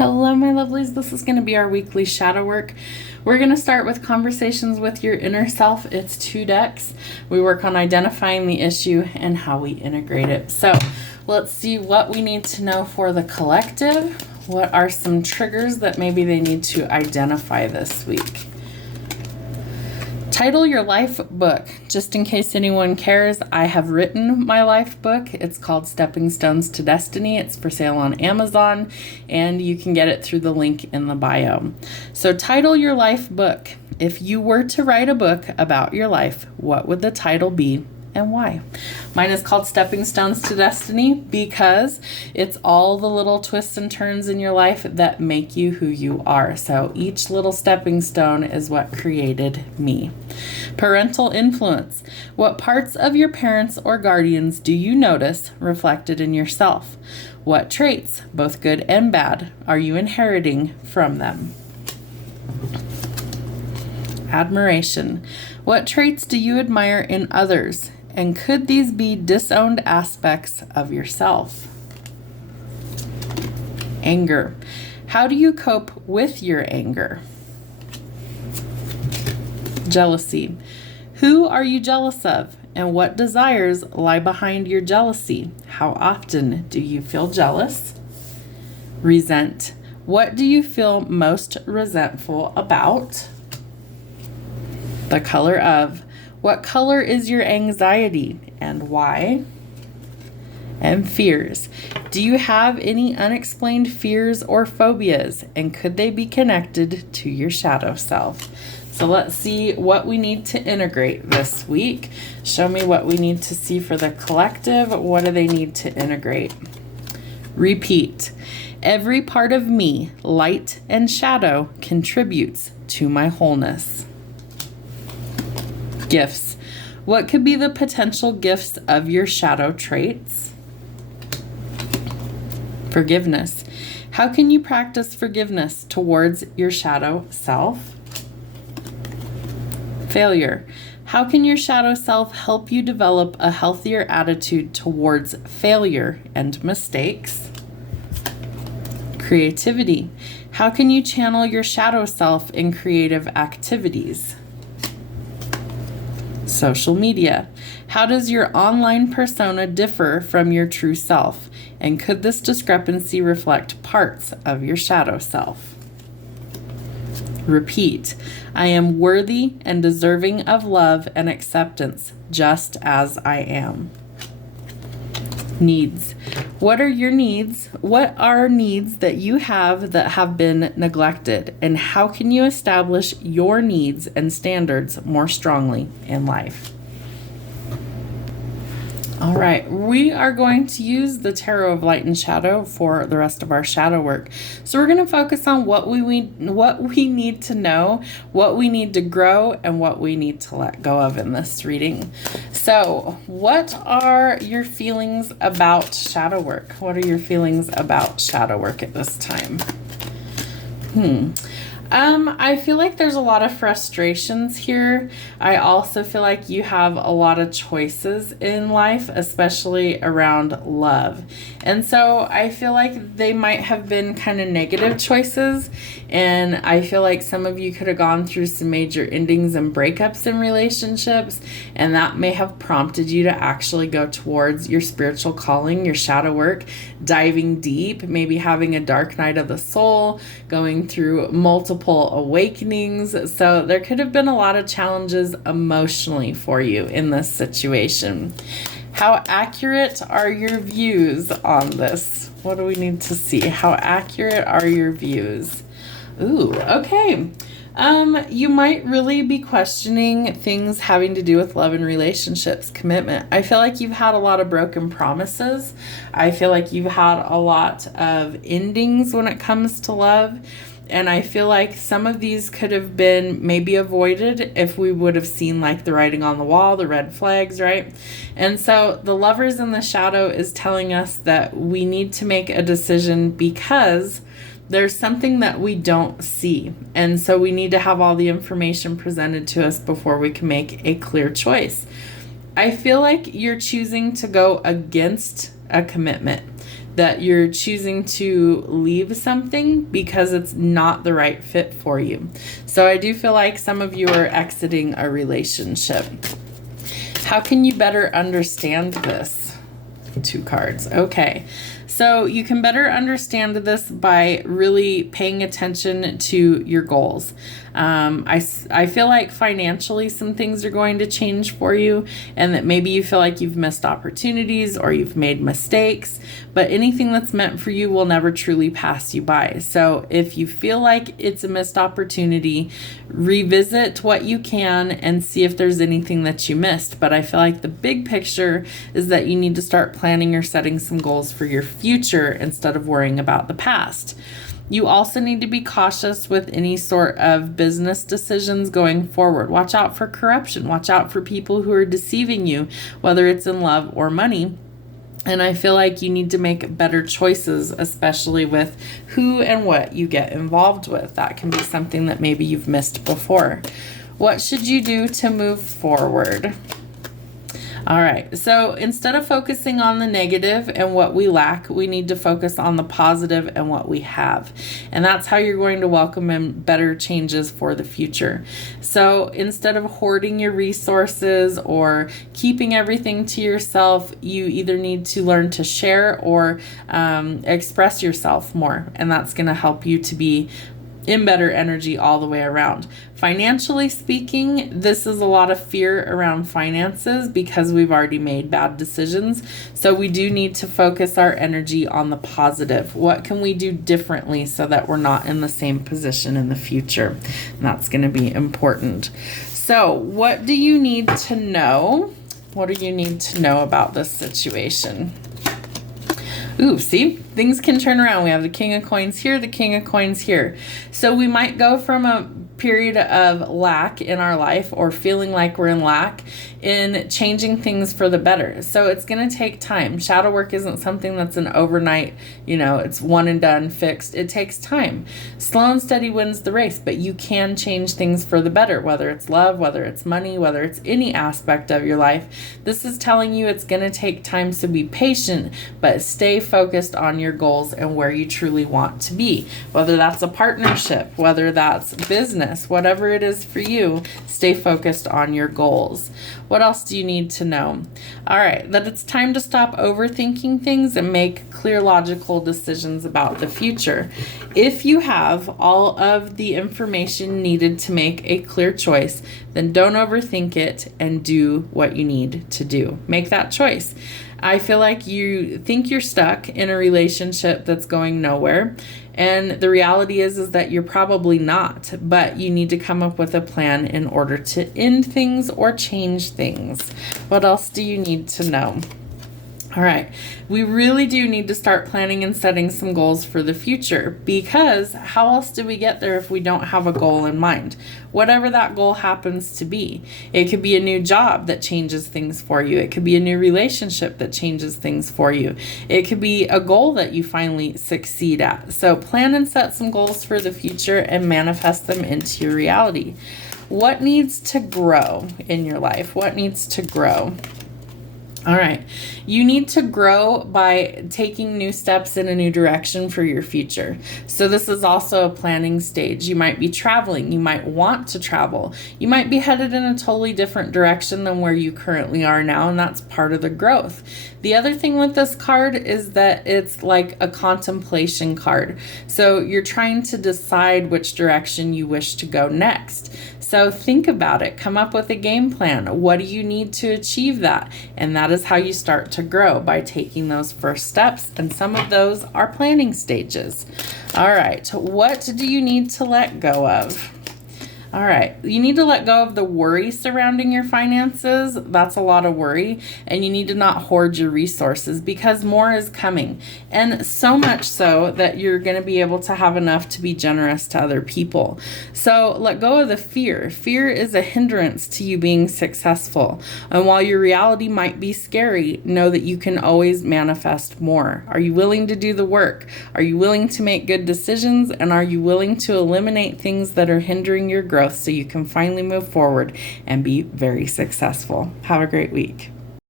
Hello, my lovelies. This is going to be our weekly shadow work. We're going to start with conversations with your inner self. It's 2 decks. We work on identifying the issue and how we integrate it. So let's see what we need to know for the collective. What are some triggers that maybe they need to identify this week? Title your life book. Just in case anyone cares, I have written my life book. It's called Stepping Stones to Destiny. It's for sale on Amazon, and you can get it through the link in the bio. So title your life book. If you were to write a book about your life, what would the title be and why? Mine is called Stepping Stones to Destiny because it's all the little twists and turns in your life that make you who you are. So each little stepping stone is what created me. Parental influence. What parts of your parents or guardians do you notice reflected in yourself? What traits, both good and bad, are you inheriting from them? Admiration. What traits do you admire in others? And could these be disowned aspects of yourself? Anger. How do you cope with your anger? Jealousy. Who are you jealous of? And what desires lie behind your jealousy? How often do you feel jealous? Resent. What do you feel most resentful about? The color of. What color is your anxiety and why? And fears. Do you have any unexplained fears or phobias, and could they be connected to your shadow self? So let's see what we need to integrate this week. Show me what we need to see for the collective. What do they need to integrate? Repeat. Every part of me, light and shadow, contributes to my wholeness. Gifts. What could be the potential gifts of your shadow traits? Forgiveness. How can you practice forgiveness towards your shadow self? Failure. How can your shadow self help you develop a healthier attitude towards failure and mistakes? Creativity. How can you channel your shadow self in creative activities? Social media. How does your online persona differ from your true self? And could this discrepancy reflect parts of your shadow self? Repeat. I am worthy and deserving of love and acceptance just as I am. Needs. What are your needs? What are needs that you have that have been neglected? And how can you establish your needs and standards more strongly in life? All right, we are going to use the Tarot of Light and Shadow for the rest of our shadow work. So we're going to focus on what we need to know, what we need to grow, and what we need to let go of in this reading. So what are your feelings about shadow work? What are your feelings about shadow work at this time? I feel like there's a lot of frustrations here. I also feel like you have a lot of choices in life, especially around love. And so I feel like they might have been kind of negative choices. And I feel like some of you could have gone through some major endings and breakups in relationships. And that may have prompted you to actually go towards your spiritual calling, your shadow work, diving deep, maybe having a dark night of the soul, going through multiple awakenings. So there could have been a lot of challenges emotionally for you in this situation. How accurate are your views on this? What do we need to see? How accurate are your views? Ooh, okay. You might really be questioning things having to do with love and relationships, commitment. I feel like you've had a lot of broken promises. I feel like you've had a lot of endings when it comes to love. And I feel like some of these could have been maybe avoided if we would have seen like the writing on the wall, the red flags, right? And so the Lovers in the Shadow is telling us that we need to make a decision because there's something that we don't see. And so we need to have all the information presented to us before we can make a clear choice. I feel like you're choosing to go against a commitment. that you're choosing to leave something because it's not the right fit for you. So I do feel like some of you are exiting a relationship. How can you better understand this? 2 cards. Okay. So you can better understand this by really paying attention to your goals. I feel like financially some things are going to change for you, and that maybe you feel like you've missed opportunities or you've made mistakes, but anything that's meant for you will never truly pass you by. So if you feel like it's a missed opportunity, revisit what you can and see if there's anything that you missed. But I feel like the big picture is that you need to start planning or setting some goals for your future instead of worrying about the past. You also need to be cautious with any sort of business decisions going forward. Watch out for corruption. Watch out for people who are deceiving you, whether it's in love or money. And I feel like you need to make better choices, especially with who and what you get involved with. That can be something that maybe you've missed before. What should you do to move forward? All right, so instead of focusing on the negative and what we lack, we need to focus on the positive and what we have. And that's how you're going to welcome in better changes for the future. So instead of hoarding your resources or keeping everything to yourself, you either need to learn to share or express yourself more. And that's going to help you to be in better energy all the way around. Financially speaking, this is a lot of fear around finances because we've already made bad decisions. So we do need to focus our energy on the positive. What can we do differently so that we're not in the same position in the future? And that's going to be important. So what do you need to know? What do you need to know about this situation? Ooh, see, things can turn around. We have the King of Coins here, the King of Coins here. So we might go from a period of lack in our life or feeling like we're in lack in changing things for the better. So it's going to take time. Shadow work isn't something that's an overnight, it's one and done, fixed. It takes time. Slow and steady wins the race, but you can change things for the better, whether it's love, whether it's money, whether it's any aspect of your life. This is telling you it's going to take time, so be patient, but stay focused on your goals and where you truly want to be. Whether that's a partnership, whether that's business, whatever it is for you, stay focused on your goals. What else do you need to know? All right, that it's time to stop overthinking things and make clear, logical decisions about the future. If you have all of the information needed to make a clear choice, then don't overthink it and do what you need to do. Make that choice. I feel like you think you're stuck in a relationship that's going nowhere. And the reality is that you're probably not, but you need to come up with a plan in order to end things or change things. What else do you need to know? All right, we really do need to start planning and setting some goals for the future, because how else do we get there if we don't have a goal in mind? Whatever that goal happens to be. It could be a new job that changes things for you. It could be a new relationship that changes things for you. It could be a goal that you finally succeed at. So plan and set some goals for the future and manifest them into your reality. What needs to grow in your life? What needs to grow? All right, you need to grow by taking new steps in a new direction for your future. So this is also a planning stage. You might be traveling. You might want to travel. You might be headed in a totally different direction than where you currently are now, and that's part of the growth. The other thing with this card is that it's like a contemplation card. So you're trying to decide which direction you wish to go next. So think about it. Come up with a game plan. What do you need to achieve that? And that is how you start to grow, by taking those first steps. And some of those are planning stages. All right. What do you need to let go of? All right, you need to let go of the worry surrounding your finances. That's a lot of worry. And you need to not hoard your resources, because more is coming. And so much so that you're going to be able to have enough to be generous to other people. So let go of the fear. Fear is a hindrance to you being successful. And while your reality might be scary, know that you can always manifest more. Are you willing to do the work? Are you willing to make good decisions? And are you willing to eliminate things that are hindering your growth, so you can finally move forward and be very successful? Have a great week.